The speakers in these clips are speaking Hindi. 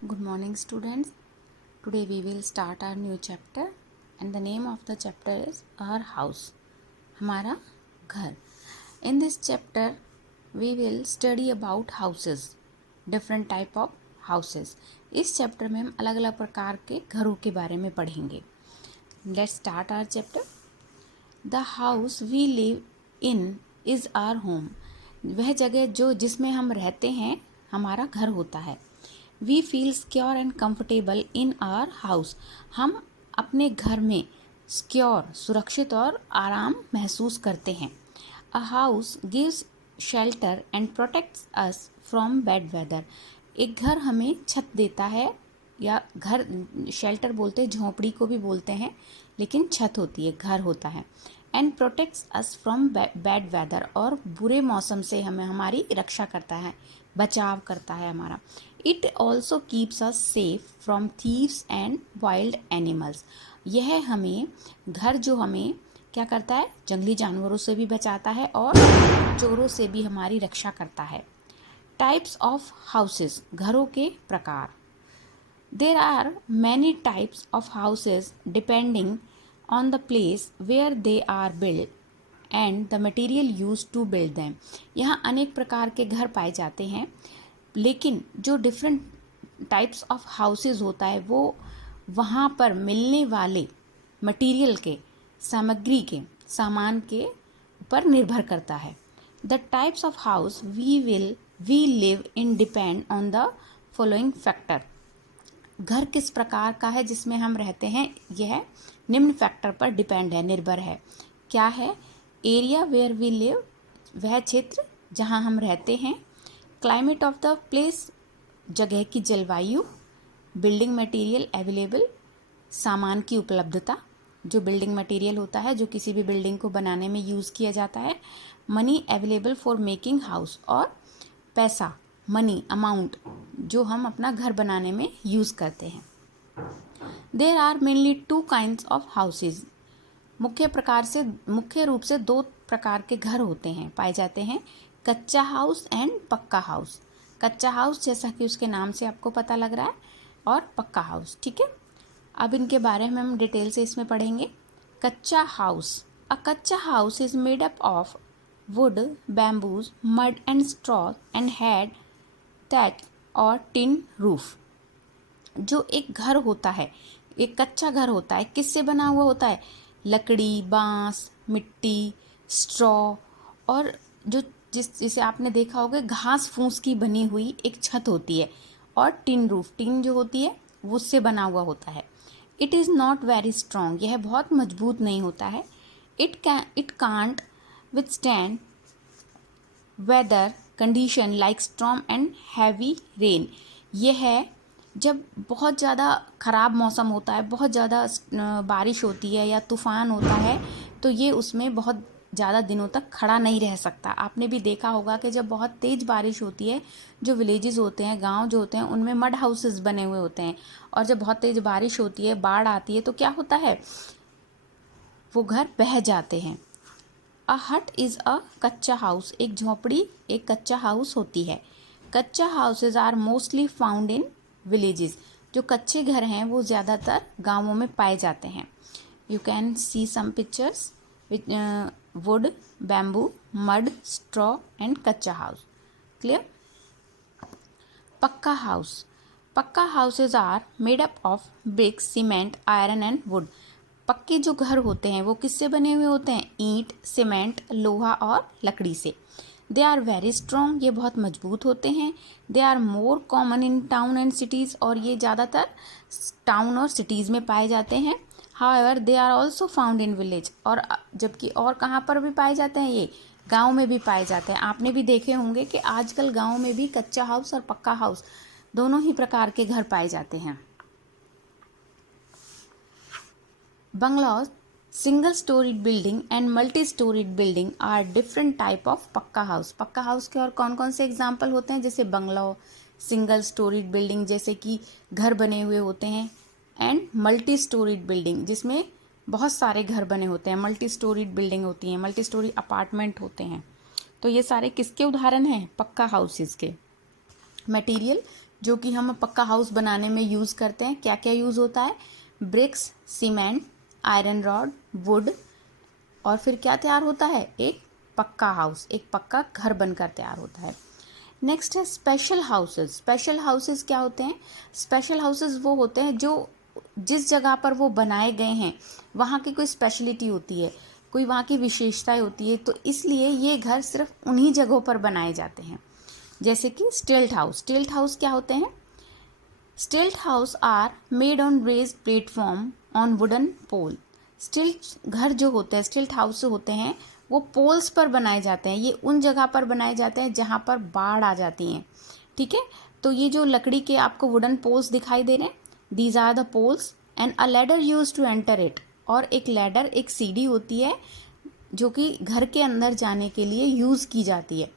Good morning, students. Today we will start our new chapter, and the name of the chapter is Our House. हमारा घर. In this chapter, we will study about houses, different type of houses. इस चैप्टर में हम अलग अलग प्रकार के घरों के बारे में पढ़ेंगे. Let's start our chapter. The house we live in is our home. वह जगह जो जिसमें हम रहते हैं हमारा घर होता है. We feel secure and comfortable in our house. हम अपने घर में सिक्योर सुरक्षित और आराम महसूस करते हैं. A house gives shelter and protects us from bad weather. एक घर हमें छत देता है, या घर शेल्टर बोलते हैं, झोंपड़ी को भी बोलते हैं, लेकिन छत होती है, घर होता है. And protects us from bad weather. और बुरे मौसम से हमें हमारी रक्षा करता है, बचाव करता है हमारा. It also keeps us safe from thieves and wild animals. यह हमें घर जो हमें क्या करता है, जंगली जानवरों से भी बचाता है और चोरों से भी हमारी रक्षा करता है. Types of houses. घरों के प्रकार. There are many types of houses depending on the place where they are built and the material used to build them. यहाँ अनेक प्रकार के घर पाए जाते हैं, लेकिन जो डिफरेंट टाइप्स ऑफ हाउसेस होता है वो वहाँ पर मिलने वाले मटेरियल के, सामग्री के, सामान के ऊपर निर्भर करता है. The types of house we live in depend on the following factor. घर किस प्रकार का है जिसमें हम रहते हैं, यह निम्न फैक्टर पर डिपेंड है, निर्भर है. क्या है? एरिया वेयर वी लिव, वह क्षेत्र जहां हम रहते हैं. क्लाइमेट ऑफ द प्लेस, जगह की जलवायु. बिल्डिंग मटेरियल अवेलेबल, सामान की उपलब्धता, जो बिल्डिंग मटेरियल होता है जो किसी भी बिल्डिंग को बनाने में यूज़ किया जाता है. Money available for making house, और पैसा, मनी, अमाउंट, जो हम अपना घर बनाने में यूज़ करते हैं. There are mainly two kinds of houses. मुख्य रूप से दो प्रकार के घर होते हैं, पाए जाते हैं. कच्चा हाउस एंड पक्का हाउस. कच्चा हाउस जैसा कि उसके नाम से आपको पता लग रहा है, और पक्का हाउस. ठीक है, अब इनके बारे में हम डिटेल से इसमें पढ़ेंगे. कच्चा हाउस. अ कच्चा house is made up of would, bamboos, mud and straw and had thatch और टिन रूफ. जो एक घर होता है, एक कच्चा घर होता है, किससे बना हुआ होता है? लकड़ी, बांस, मिट्टी, स्ट्रॉ, और जो जिसे आपने देखा होगा घास फूस की बनी हुई एक छत होती है. और टिन रूफ, टिन जो होती है वो उससे बना हुआ होता है. It is not very strong. यह बहुत मजबूत नहीं होता है. It can't withstand weather condition like storm and heavy rain. यह है जब बहुत ज़्यादा ख़राब मौसम होता है, बहुत ज़्यादा बारिश होती है या तूफ़ान होता है, तो ये उसमें बहुत ज़्यादा दिनों तक खड़ा नहीं रह सकता. आपने भी देखा होगा कि जब बहुत तेज़ बारिश होती है, जो विलेजेस होते हैं, गांव जो होते हैं, उनमें मड हाउसेस बने हुए होते हैं, और जब बहुत तेज़ बारिश होती है, बाढ़ आती है, तो क्या होता है, वो घर बह जाते हैं. अ हट इज़ अ कच्चा हाउस. एक झोंपड़ी एक कच्चा हाउस होती है. Kutcha houses are mostly found in villages. जो कच्चे घर हैं वो ज़्यादातर गांवों में पाए जाते हैं. You can see some pictures with wood, bamboo, mud, straw and kutcha house. Clear. Pucca house. Pucca houses are made up of bricks, cement, iron and wood. पक्के जो घर होते हैं वो किससे बने हुए होते हैं? ईंट, सीमेंट, लोहा और लकड़ी से. They are very strong. ये बहुत मजबूत होते हैं. They are more common in town and cities. और ये ज़्यादातर टाउन और सिटीज़ में पाए जाते हैं. However they are also found in village. और जबकि और कहाँ पर भी पाए जाते हैं? ये गाँव में भी पाए जाते हैं. आपने भी देखे होंगे कि आजकल गाँव में भी कच्चा हाउस और पक्का हाउस दोनों ही प्रकार के घर पाए जाते हैं. Bungalows, single storied building and multi storied building are different type of पक्का हाउस. पक्का हाउस के और कौन कौन से एग्जाम्पल होते हैं? जैसे बंगलो, सिंगल स्टोरीड बिल्डिंग जैसे कि घर बने हुए होते हैं, एंड मल्टी स्टोरीड बिल्डिंग जिसमें बहुत सारे घर बने होते हैं. मल्टी स्टोरीड बिल्डिंग होती हैं, मल्टी स्टोरी अपार्टमेंट होते हैं. तो ये सारे किसके उदाहरण हैं? पक्का हाउसेस के. मटेरियल जो कि हम पक्का हाउस बनाने में यूज़ करते हैं। क्या क्या यूज़ होता है? Bricks, cement, iron rod, wood, और फिर क्या तैयार होता है? एक पक्का हाउस, एक पक्का घर बनकर तैयार होता है। नेक्स्ट है स्पेशल हाउसेस। स्पेशल हाउसेस क्या होते हैं? स्पेशल हाउसेस वो होते हैं जो जिस जगह पर वो बनाए गए हैं वहाँ की कोई स्पेशलिटी होती है, कोई वहाँ की विशेषताएं होती है, तो इसलिए ये घर सिर्फ उन्हीं जगहों पर बनाए जाते हैं। जैसे कि स्टिल्ट हाउस। स्टिल्ट हाउस क्या होते हैं? Stilt house are made on raised platform on wooden pole. Stilt घर जो होते हैं, स्टिल्ट हाउस होते हैं, वो पोल्स पर बनाए जाते हैं। ये उन जगह पर बनाए जाते हैं जहाँ पर बाढ़ आ जाती हैं। ठीक है, तो ये जो लकड़ी के आपको वुडन पोल्स दिखाई दे रहे हैं, these are the poles and a ladder use to enter it. और एक लैडर, एक सीढ़ी होती है जो कि घर के अंदर जाने के लिए यूज़ की जाती है।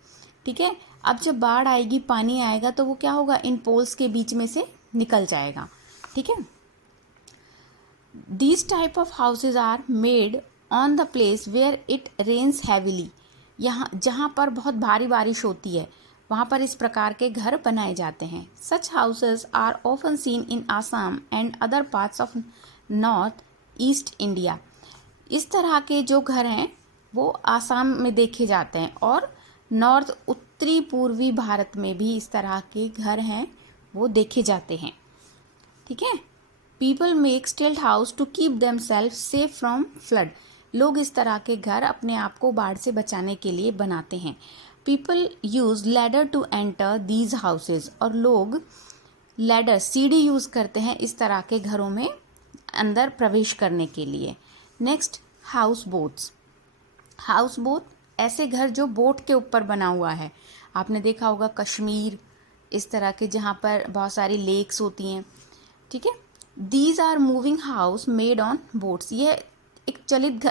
ठीक है, अब जब बाढ़ आएगी, पानी आएगा, तो वो क्या होगा? इन पोल्स के बीच में से निकल जाएगा। ठीक है, These type of houses are made on the place where it rains heavily। यहाँ जहाँ पर बहुत भारी बारिश होती है वहाँ पर इस प्रकार के घर बनाए जाते हैं। Such houses are often seen in Assam and other parts of North East India। इस तरह के जो घर हैं वो आसाम में देखे जाते हैं और नॉर्थ उत्तरी पूर्वी भारत में भी इस तरह के घर हैं वो देखे जाते हैं। ठीक है, people make stilt house to keep themselves safe from flood. लोग इस तरह के घर अपने आप को बाढ़ से बचाने के लिए बनाते हैं। People use ladder to enter these houses. और लोग लैडर, सीढ़ी यूज़ करते हैं इस तरह के घरों में अंदर प्रवेश करने के लिए। Next, house boats. House boat ऐसे घर जो बोट के ऊपर बना हुआ है। आपने देखा होगा कश्मीर, इस तरह के जहाँ पर बहुत सारी लेक्स होती हैं। ठीक है, these are moving house made on boats. ये एक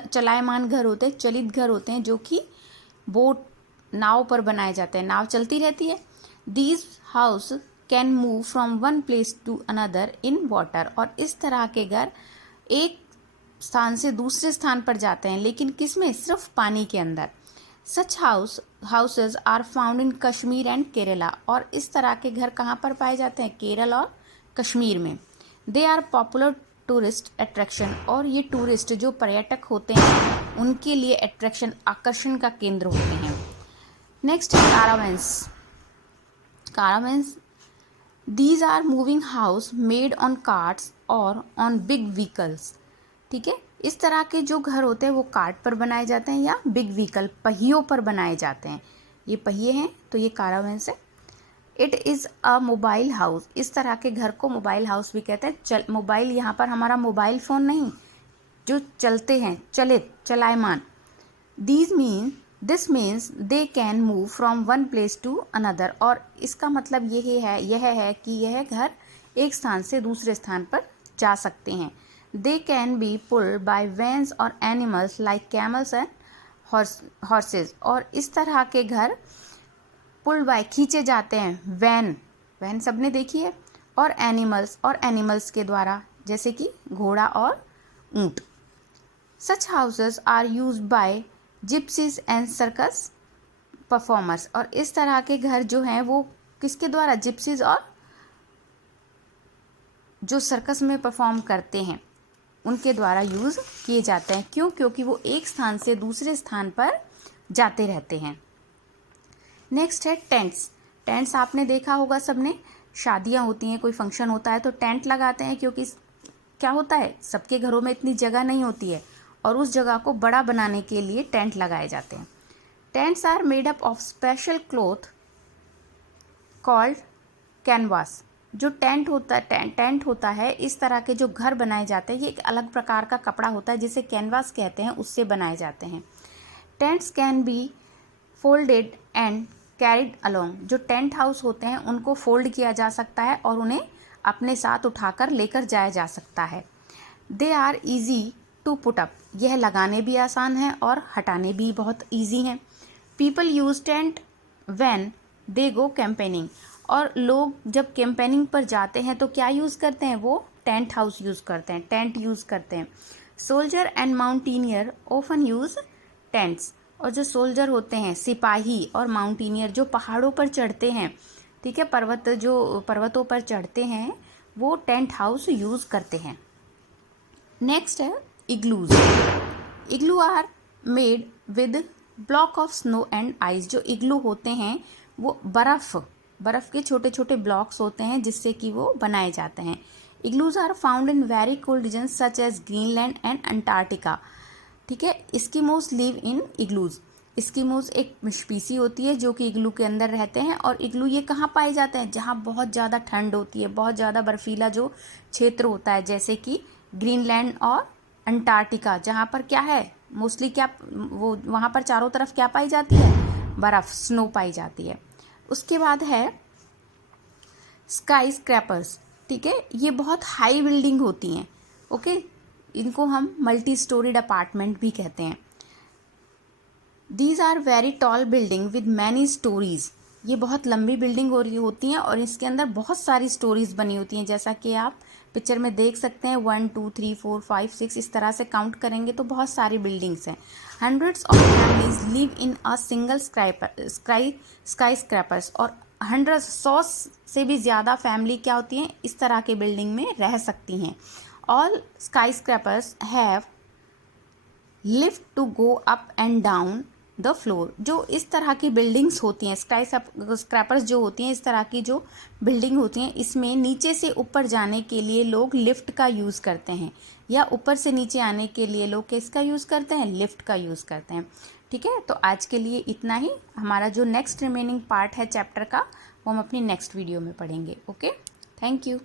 चलायमान घर होते हैं, चलित घर होते हैं जो कि बोट, नाव पर बनाए जाते हैं। नाव चलती रहती है। These house can move from one place to another in water. और इस तरह के घर एक स्थान से दूसरे स्थान पर जाते हैं, लेकिन किस में? सिर्फ पानी के अंदर। Such houses are found in Kashmir and Kerala. और इस तरह के घर कहाँ पर पाए जाते हैं? केरल और कश्मीर में। They are popular tourist attraction. और ये टूरिस्ट जो पर्यटक होते हैं उनके लिए अट्रैक्शन, आकर्षण का केंद्र होते हैं। Next, caravans. Caravans, these are moving house made on carts और ऑन बिग व्हीकल्स। ठीक है, इस तरह के जो घर होते हैं वो कार्ट पर बनाए जाते हैं या बिग व्हीकल, पहियों पर बनाए जाते हैं। ये पहिए हैं तो ये कारावेंस है। It is a mobile house. इस तरह के घर को मोबाइल हाउस भी कहते हैं। मोबाइल यहाँ पर हमारा मोबाइल फ़ोन नहीं, जो चलते हैं, चलायमान। This means they can move from one place to another. और इसका मतलब यह है कि यह घर एक स्थान से दूसरे स्थान पर जा सकते हैं। They can be pulled by vans और animals like camels and horses. और इस तरह के घर पुल बाय, खींचे जाते हैं, वैन सबने देखी है, और एनिमल्स के द्वारा, जैसे कि घोड़ा और ऊंट। Such houses are used by gypsies and circus performers. और इस तरह के घर जो हैं वो किसके द्वारा? जिप्सीज और जो सर्कस में परफॉर्म करते हैं उनके द्वारा यूज़ किए जाते हैं। क्यों? क्योंकि वो एक स्थान से दूसरे स्थान पर जाते रहते हैं। नेक्स्ट है टेंट्स। टेंट्स आपने देखा होगा सबने, शादियां होती हैं, कोई फंक्शन होता है तो टेंट लगाते हैं, क्योंकि क्या होता है, सबके घरों में इतनी जगह नहीं होती है और उस जगह को बड़ा बनाने के लिए टेंट लगाए जाते हैं। Tents are made up of special cloth called canvas. जो टेंट होता है, इस तरह के जो घर बनाए जाते हैं, ये एक अलग प्रकार का कपड़ा होता है जिसे कैनवास कहते हैं, उससे बनाए जाते हैं। Tents can be folded and carried along. जो टेंट हाउस होते हैं उनको फोल्ड किया जा सकता है और उन्हें अपने साथ उठाकर लेकर जाया जा सकता है। They are easy to put up. यह लगाने भी आसान है और हटाने भी बहुत ईजी हैं। People use tent when they go campaigning. और लोग जब कैंपेनिंग पर जाते हैं तो क्या यूज़ करते हैं? वो टेंट हाउस यूज़ करते हैं, टेंट यूज़ करते हैं। Soldier and mountaineer often use tents. और जो सोल्जर होते हैं, सिपाही और माउंटेनियर जो पहाड़ों पर चढ़ते हैं, ठीक है, पर्वतों पर चढ़ते हैं वो टेंट हाउस यूज़ करते हैं। नेक्स्ट है igloos. Igloo are made with block of snow and ice. जो इग्लू होते हैं वो बर्फ़ के छोटे छोटे ब्लॉक्स होते हैं जिससे कि वो बनाए जाते हैं। Igloos are found in very cold regions such as Greenland and Antarctica. ठीक है, इस्किमोस लिव इन इग्लूज। इस्किमोस एक स्पीसी होती है जो कि इग्लू के अंदर रहते हैं। और इग्लू ये कहाँ पाए जाते हैं? जहाँ बहुत ज़्यादा ठंड होती है, बहुत ज़्यादा बर्फीला जो क्षेत्र होता है, जैसे कि ग्रीनलैंड और अंटार्कटिका, जहाँ पर क्या है मोस्टली क्या वो वहाँ पर चारों तरफ क्या पाई जाती है? बर्फ़, स्नो पाई जाती है। उसके बाद है स्काई स्क्रैपर्स। ठीक है, ये बहुत हाई बिल्डिंग होती हैं। ओके, इनको हम मल्टी स्टोरीड अपार्टमेंट भी कहते हैं। These are very tall building with many storeys. ये बहुत लंबी बिल्डिंग होती हैं और इसके अंदर बहुत सारी स्टोरीज बनी होती हैं, जैसा कि आप पिक्चर में देख सकते हैं। 1 2 3 4 5 6 इस तरह से काउंट करेंगे तो बहुत सारी बिल्डिंग्स हैं। Hundreds of families live in a single sky scrapers. और 100 से भी ज़्यादा फैमिली क्या होती हैं? इस तरह के बिल्डिंग में रह सकती हैं। All skyscrapers have lift to go up and down the floor. जो इस तरह की बिल्डिंग्स होती हैं, स्काई स्क्रैपर्स जो होती हैं, इस तरह की जो बिल्डिंग होती हैं, इसमें नीचे से ऊपर जाने के लिए लोग लिफ्ट का यूज़ करते हैं, या ऊपर से नीचे आने के लिए लोग किसका यूज़ करते हैं? लिफ्ट का यूज़ करते हैं। ठीक है, तो आज के लिए इतना ही। हमारा जो नेक्स्ट रिमेनिंग पार्ट है चैप्टर का वो हम अपनी नेक्स्ट वीडियो में पढ़ेंगे। Okay, thank you.